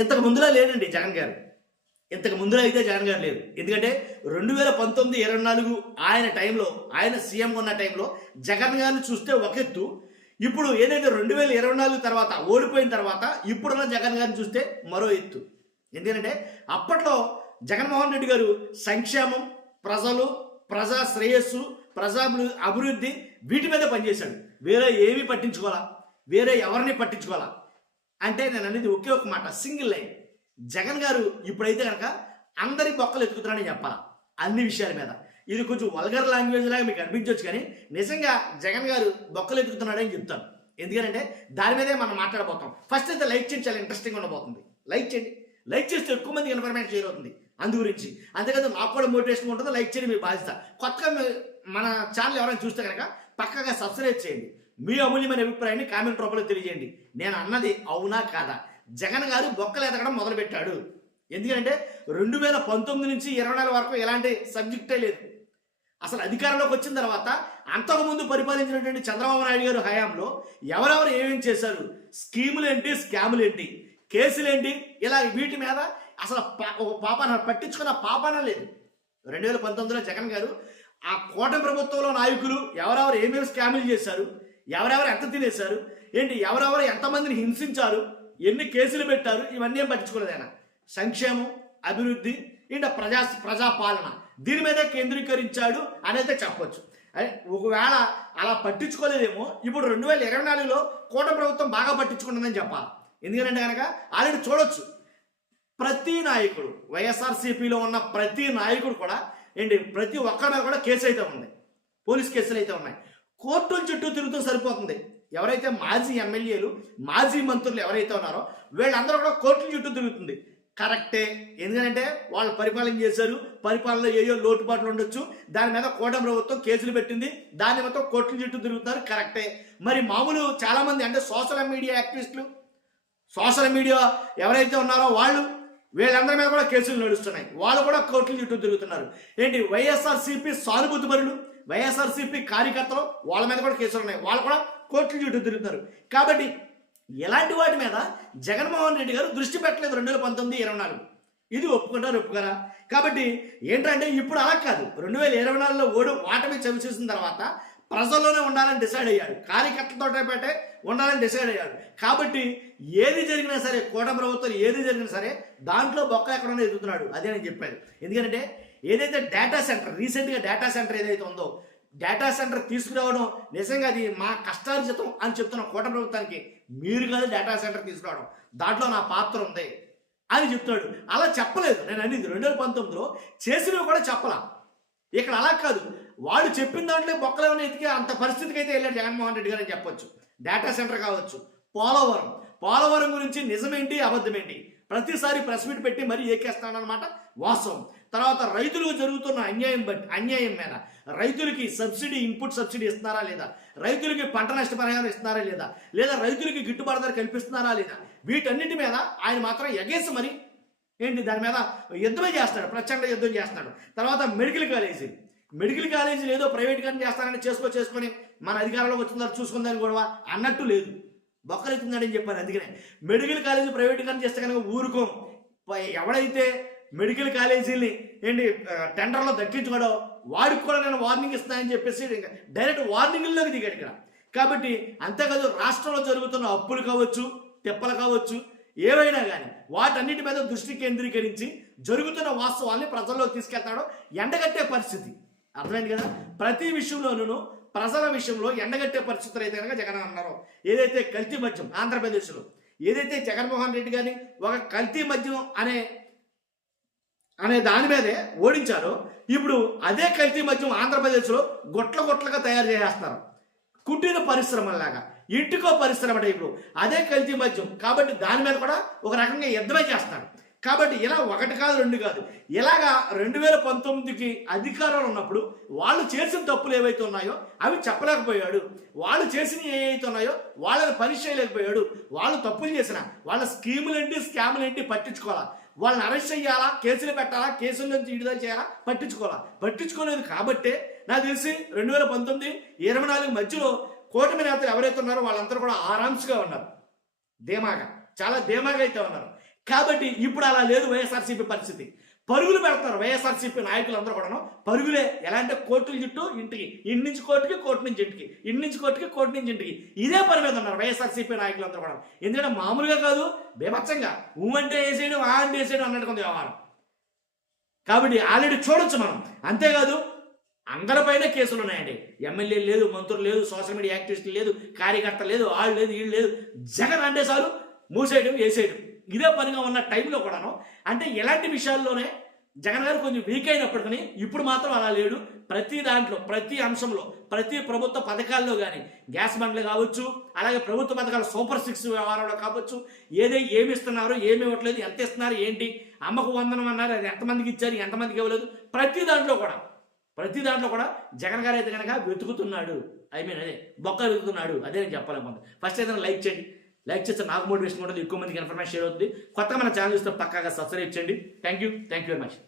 ఇంతకు ముందులా లేడండి జగన్ గారు. ఇంతకు ముందులో అయితే జగన్ గారు లేరు. ఎందుకంటే 2019, 24 ఆయన టైంలో, ఆయన సీఎం ఉన్న టైంలో జగన్ గారిని చూస్తే ఒక ఎత్తు, ఇప్పుడు ఏదైతే 2024 తర్వాత ఓడిపోయిన తర్వాత ఇప్పుడున్న జగన్ గారిని చూస్తే మరో ఎత్తు. ఎందుకంటే అప్పట్లో జగన్మోహన్ రెడ్డి గారు సంక్షేమం, ప్రజలు, ప్రజా శ్రేయస్సు, ప్రజా అభివృద్ధి వీటి మీద పనిచేశాడు. వేరే ఏమీ పట్టించుకోవాలా, వేరే ఎవరిని పట్టించుకోవాలా. అంటే నేను అనేది ఒకే ఒక మాట, సింగిల్ లైన్. జగన్ గారు ఇప్పుడైతే కనుక అందరి బొక్కలు ఎత్తుకుతున్నాడని చెప్పాలా అన్ని విషయాల మీద. ఇది కొంచెం వల్గర్ లాంగ్వేజ్ లాగా మీకు అనిపించవచ్చు, కానీ నిజంగా జగన్ గారు బొక్కలు ఎత్తుకుతున్నాడని చెప్తాను. ఎందుకంటే దాని మీదే మనం మాట్లాడబోతాం. ఫస్ట్ అయితే లైక్ చేయండి, చాలా ఇంట్రెస్టింగ్ ఉండబోతుంది. లైక్ చేయండి, లైక్ చేస్తే ఎక్కువ మందికి ఇన్ఫర్మేషన్ షేర్ అవుతుంది అందు గురించి. అంతేకాదు నాకు కూడా మోటివేషన్ ఉంటుంది. లైక్ చేయండి, మీ బాధ్యత. కొత్తగా మన ఛానల్ ఎవరైనా చూస్తే కనుక పక్కగా సబ్స్క్రైబ్ చేయండి. మీ అమూల్యమైన అభిప్రాయాన్ని కామెంట్ రూపంలో తెలియజేయండి. నేను అన్నది అవునా కాదా? జగన్ గారు బొక్కలు ఎదగడం మొదలుపెట్టాడు. ఎందుకంటే 2019 నుంచి 24 వరకు ఎలాంటి సబ్జెక్టే లేదు. అసలు అధికారంలోకి వచ్చిన తర్వాత అంతకుముందు పరిపాలించినటువంటి చంద్రబాబు నాయుడు గారు హయాంలో ఎవరెవరు ఏమేం చేశారు, స్కీములు ఏంటి, స్కాములు ఏంటి, కేసులు ఏంటి, ఇలా వీటి మీద అసలు పాపాన పట్టించుకున్న పాపాన లేదు. 2019లో జగన్ గారు ఆ కూటమి ప్రభుత్వంలో నాయకులు ఎవరెవరు ఏమేమి స్కాములు చేశారు, ఎవరెవరు ఎంత తినేశారు, ఏంటి ఎవరెవరు ఎంతమందిని హింసించారు, ఎన్ని కేసులు పెట్టారు, ఇవన్నీ ఏం పట్టించుకోలేదు ఆయన. సంక్షేమం, అభివృద్ధి, ఇంకా ప్రజాపాలన దీని మీదే కేంద్రీకరించాడు అనేది చెప్పొచ్చు. ఒకవేళ అలా పట్టించుకోలేదేమో ఇప్పుడు 2024లో కూటమి ప్రభుత్వం బాగా పట్టించుకుంటుందని చెప్పాలి. ఎందుకంటే కనుక ఆల్రెడీ చూడొచ్చు, ప్రతి నాయకుడు, వైఎస్ఆర్సీపీలో ఉన్న ప్రతి నాయకుడు కూడా ఏంటి ప్రతి ఒక్కరి మీద కూడా కేసు అయితే ఉంది, పోలీస్ కేసులు అయితే ఉన్నాయి. కోర్టుల చుట్టూ తిరుగుతూ సరిపోతుంది. ఎవరైతే మాజీ ఎమ్మెల్యేలు, మాజీ మంత్రులు ఎవరైతే ఉన్నారో వీళ్ళందరూ కూడా కోర్టుల చుట్టూ తిరుగుతుంది. కరెక్టే, ఎందుకంటే వాళ్ళు పరిపాలన చేశారు, పరిపాలనలో ఏయో లోటుపాట్లు ఉండొచ్చు, దాని మీద కూటమి ప్రభుత్వం కేసులు పెట్టింది, దాని మొత్తం కోర్టుల చుట్టూ తిరుగుతున్నారు, కరెక్టే. మరి మామూలు చాలామంది అంటే సోషల్ మీడియా యాక్టివిస్టులు, సోషల్ మీడియా ఎవరైతే ఉన్నారో వీళ్ళందరి మీద కూడా కేసులు నడుస్తున్నాయి, వాళ్ళు కూడా కోర్టుల చుట్టూ తిరుగుతున్నారు. ఏంటి వైఎస్ఆర్సీపీ సానుభూతి పరులు, వైఎస్ఆర్సీపీ కార్యకర్తలు, వాళ్ళ మీద కూడా కేసులు ఉన్నాయి, వాళ్ళు కూడా కోర్టుల చుట్టూ తిరుగుతున్నారు. కాబట్టి ఎలాంటి వాటి మీద జగన్మోహన్ రెడ్డి గారు దృష్టి పెట్టలేదు 2019, 24. ఇది ఒప్పుకోరా? కాబట్టి ఏంటంటే ఇప్పుడు అలా కాదు. 2024లో ఓటమి చవిచేసిన తర్వాత ప్రజల్లోనే ఉండాలని డిసైడ్ అయ్యాడు, కార్యకర్తలతో పెట్టే ఉండాలని డిసైడ్ అయ్యాడు. కాబట్టి ఏది జరిగినా సరే, కూటమి ప్రభుత్వం ఏది జరిగినా సరే దాంట్లో బొక్క ఎక్కడన్నా ఎదుగుతున్నాడు. అదే నేను చెప్పాను. ఎందుకంటే ఏదైతే డేటా సెంటర్, రీసెంట్గా డేటా సెంటర్ ఏదైతే ఉందో, డేటా సెంటర్ తీసుకురావడం నిజంగా అది మా కష్టార్జితం అని చెప్తున్న కూటమి ప్రభుత్వానికి, మీరు కాదు డేటా సెంటర్ తీసుకురావడం, దాంట్లో నా పాత్ర ఉంది అని చెప్తున్నాడు. అలా చెప్పలేదు. నేను అనేది 2019లో చేసినవి కూడా చెప్పలా. ఇక్కడ అలా కాదు, వాడు చెప్పిన దాంట్లో బొక్కలు ఏమైనా ఎతికే అంత పరిస్థితికి అయితే వెళ్ళాడు జగన్మోహన్ రెడ్డి గారు అని చెప్పొచ్చు. డేటా సెంటర్ కావచ్చు, పోలవరం గురించి నిజమేంటి, అబద్ధమేంటి ప్రతిసారి ప్రెస్ మీట్ పెట్టి మరీ ఏకేస్తాడనమాట వాస్తవం. తర్వాత రైతులకు జరుగుతున్న అన్యాయం మీద రైతులకి సబ్సిడీ, ఇన్పుట్ సబ్సిడీ ఇస్తున్నారా లేదా, రైతులకి పంట నష్టపరిహారం ఇస్తున్నారా లేదా, లేదా రైతులకి గిట్టుబాటు ధర కల్పిస్తున్నారా లేదా, వీటన్నిటి మీద ఆయన మాత్రం ఎగేసి మరి ఏంటి దాని మీద యుద్ధమే చేస్తాడు, ప్రచండ యుద్ధం చేస్తాడు. తర్వాత మెడికల్ కాలేజీలు ఏదో ప్రైవేట్ గారిని చేస్తానని చేసుకొని మన అధికారంలోకి వచ్చిన తర్వాత చూసుకుందని కూడా అన్నట్టు లేదు, బొక్కలు ఎత్తుందని చెప్పాను. అందుకనే మెడికల్ కాలేజీ ప్రైవేట్ గారిని చేస్తే కనుక ఊరుకోం. ఎవడైతే మెడికల్ కాలేజీని ఏంటి టెండర్లో దక్కించుకోడో వాడికి కూడా నేను వార్నింగ్ ఇస్తానని చెప్పేసి డైరెక్ట్ వార్నింగ్లోకి దిగాడు ఇక్కడ. కాబట్టి అంతేకాదు, రాష్ట్రంలో జరుగుతున్న అప్పులు కావచ్చు, తిప్పలు కావచ్చు, ఏవైనా కానీ వాటన్నిటి మీద దృష్టి కేంద్రీకరించి జరుగుతున్న వాస్తవాల్ని ప్రజల్లోకి తీసుకెళ్తాడో ఎండగట్టే పరిస్థితి. అర్థమైంది కదా? ప్రతి విషయంలోనూ ప్రజల విషయంలో ఎండగట్టే పరిస్థితులు అయితే కనుక జగన్ అన్నారు. ఏదైతే కల్తీ మద్యం ఆంధ్రప్రదేశ్లో ఏదైతే జగన్మోహన్ రెడ్డి గారిని ఒక కల్తీ మద్యం అనే దాని మీదే ఓడించారో, ఇప్పుడు అదే కల్తీ మద్యం ఆంధ్రప్రదేశ్లో గొట్లగా తయారు చేసేస్తారు. కుటీర పరిశ్రమలాగా, ఇంటికో పరిశ్రమ టైపులో అదే కల్తీ మద్యం. కాబట్టి దాని మీద కూడా ఒక రకంగా యుద్ధమే చేస్తాడు. కాబట్టి ఇలా ఒకటి కాదు, రెండు కాదు, ఇలాగా 2019కి అధికారంలో ఉన్నప్పుడు వాళ్ళు చేసిన తప్పులు ఏవైతే ఉన్నాయో అవి చెప్పలేకపోయాడు, వాళ్ళు చేసినవి ఏవైతే ఉన్నాయో వాళ్ళని పనిష్ చేయలేకపోయాడు. వాళ్ళు తప్పులు చేసిన వాళ్ళ స్కీములేంటి, స్కాములేంటి పట్టించుకోవాలా, వాళ్ళని అరెస్ట్ చేయాలా, కేసులు పెట్టాలా, కేసుల నుంచి విడుదల చేయాలా, పట్టించుకోలేదు. కాబట్టే నాకు తెలిసి 2019, 24 మధ్యలో కూటమి నేతలు ఎవరైతే ఉన్నారో వాళ్ళందరూ కూడా ఆరామ్స్గా ఉన్నారు, ధీమాగా, చాలా ధీమాగా అయితే ఉన్నారు. కాబట్టి ఇప్పుడు అలా లేదు వైఎస్ఆర్సీపీ పరిస్థితి. పరుగులు పెడతారు వైఎస్ఆర్సీపీ నాయకులందరూ కూడాను. పరుగులే ఎలా అంటే కోర్టుల చుట్టూ ఇంటికి, ఇంటి నుంచి కోర్టుకి, కోర్టు నుంచి ఇంటికి, ఇంటి నుంచి కోర్టుకి, కోర్టు నుంచి ఇంటికి, ఇదే పని మీద ఉన్నారు వైఎస్ఆర్సీపీ నాయకులందరూ కూడా. ఎందుకంటే మామూలుగా కాదు, బీభత్సంగా ఊమంటే వేసేయడం, ఆ అంటే వేసేయడం అన్నట్టు కొంత వ్యవహారం. కాబట్టి ఆల్రెడీ చూడొచ్చు మనం. అంతేకాదు అందరిపైన కేసులు ఉన్నాయండి. ఎమ్మెల్యేలు లేదు, మంత్రులు లేదు, సోషల్ మీడియా యాక్టివిస్టులు లేదు, కార్యకర్త లేదు, వాళ్ళు లేదు, వీళ్ళు లేదు. జగన్ అంటే చాలు మూసేయడం, వేసేయడం, ఇదే పనిగా ఉన్న టైంలో కూడాను. అంటే ఇలాంటి విషయాల్లోనే జగన్ గారు కొంచెం వీక్ అయినప్పటికీ ఇప్పుడు మాత్రం అలా లేడు. ప్రతి దాంట్లో, ప్రతి అంశంలో, ప్రతి ప్రభుత్వ పథకాల్లో కానీ, గ్యాస్ బండ్లు కావచ్చు, అలాగే ప్రభుత్వ పథకాలు సూపర్ 6 వ్యవహారంలో కావచ్చు, ఏమి ఇస్తున్నారు, ఏమి ఇవ్వట్లేదు, ఎంత ఇస్తున్నారు, ఏంటి, అమ్మకు వందనం అన్నారు, అది ఎంతమందికి ఇచ్చారు, ఎంతమందికి ఇవ్వలేదు, ప్రతి దాంట్లో కూడా జగన్ గారు అయితే కనుక వెతుకుతున్నాడు. అదే బొక్క వెతుకుతున్నాడు. అదే నేను చెప్పాలనుకుంటున్నాను. ఫస్ట్ అయితే లైక్ చేయండి. లైక్ చేస్తే నాకు మోటివేషన్ ఉంటుంది, ఎక్కువ మందికి ఇన్ఫర్మేషన్ షేర్ అవుతుంది. కొత్తగా మన ఛానల్ చూస్తే పక్కాగా సబ్స్క్రైబ్ చేయండి. Thank you very much.